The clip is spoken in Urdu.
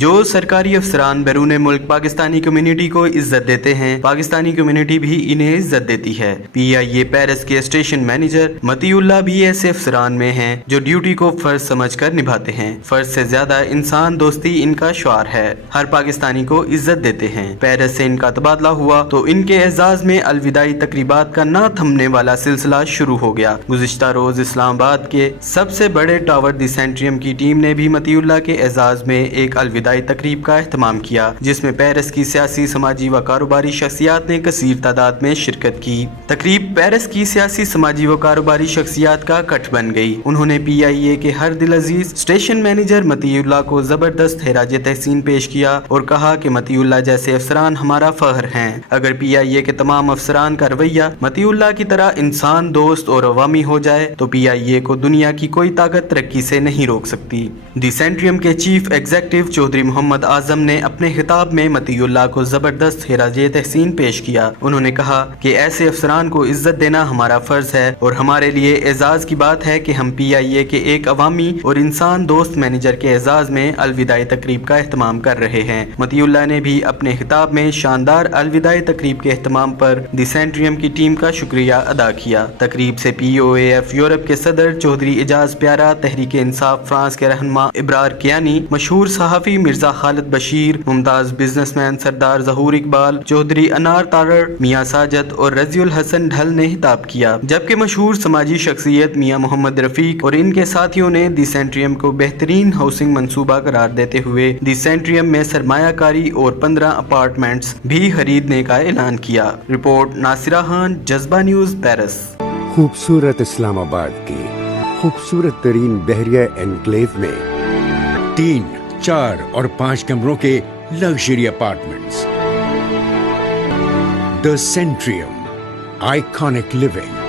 جو سرکاری افسران بیرون ملک پاکستانی کمیونٹی کو عزت دیتے ہیں، پاکستانی کمیونٹی بھی انہیں عزت دیتی ہے۔ پی آئی اے پیرس کے اسٹیشن مینیجر متی اللہ بھی ایسے افسران میں ہیں جو ڈیوٹی کو فرض سمجھ کر نبھاتے ہیں۔ فرض سے زیادہ انسان دوستی ان کا شعار ہے، ہر پاکستانی کو عزت دیتے ہیں۔ پیرس سے ان کا تبادلہ ہوا تو ان کے اعزاز میں الوداعی تقریبات کا نہ تھمنے والا سلسلہ شروع ہو گیا۔ گزشتہ روز اسلام آباد کے سب سے بڑے ٹاور دی سینٹریم کی ٹیم نے بھی متی اللہ کے اعزاز میں ایک الوداعی تقریب کا اہتمام کیا، جس میں پیرس کی سیاسی، سماجی و کاروباری شخصیات نے کثیر تعداد میں شرکت کی۔ تقریب پیرس کی سیاسی، سماجی و کاروباری شخصیات کا کٹ بن گئی۔ انہوں نے پی آئی اے کے ہر دل عزیز اسٹیشن مینیجر متی اللہ کو زبردست خراج تحسین پیش کیا اور کہا کہ متی اللہ جیسے افسران ہمارا فخر ہیں۔ اگر پی آئی اے کے تمام افسران کا رویہ متی اللہ کی طرح انسان دوست اور عوامی ہو جائے تو پی آئی اے کو دنیا کی کوئی طاقت ترقی سے نہیں روک سکتی۔ دی سینٹریم کے چیف ایگزیکٹو چودھری محمد اعظم نے اپنے خطاب میں متی اللہ کو زبردست خراج تحسین پیش کیا۔ انہوں نے کہا کہ ایسے افسران کو عزت دینا ہمارا فرض ہے اور ہمارے لیے اعزاز کی بات ہے کہ ہم پی آئی اے کے ایک عوامی اور انسان دوست مینیجر کے اعزاز میں الوداعی تقریب کا اہتمام کر رہے ہیں۔ متی اللہ نے بھی اپنے خطاب میں شاندار الوداعی تقریب کے اہتمام پر دی سینٹریم کی ٹیم کا شکریہ ادا کیا۔ تقریب سے پی او اے ایف یورپ کے صدر چودھری اعجاز پیارا، تحریک انصاف فرانس کے رہنما ابرار کیانی، مشہور صحافی مرزا خالد بشیر، ممتاز بزنس مین سردار ظہور اقبال، چودھری انار تارڑ، میاں ساجد اور رضی الحسن ڈھل نے خطاب کیا، جبکہ مشہور سماجی شخصیت میاں محمد رفیق اور ان کے ساتھیوں نے دی سینٹریم کو بہترین ہاؤسنگ منصوبہ قرار دیتے ہوئے دی سینٹریم میں سرمایہ کاری اور 15 اپارٹمنٹس بھی خریدنے کا اعلان کیا۔ رپورٹ ناصرہ خان، جذبہ نیوز، پیرس۔ خوبصورت اسلام آباد کی خوبصورت ترین بحریہ انکلیو میں 3، 4 اور 5 کمروں کے لگژری اپارٹمنٹس۔ دی سینٹریم، آئیکانک لیونگ۔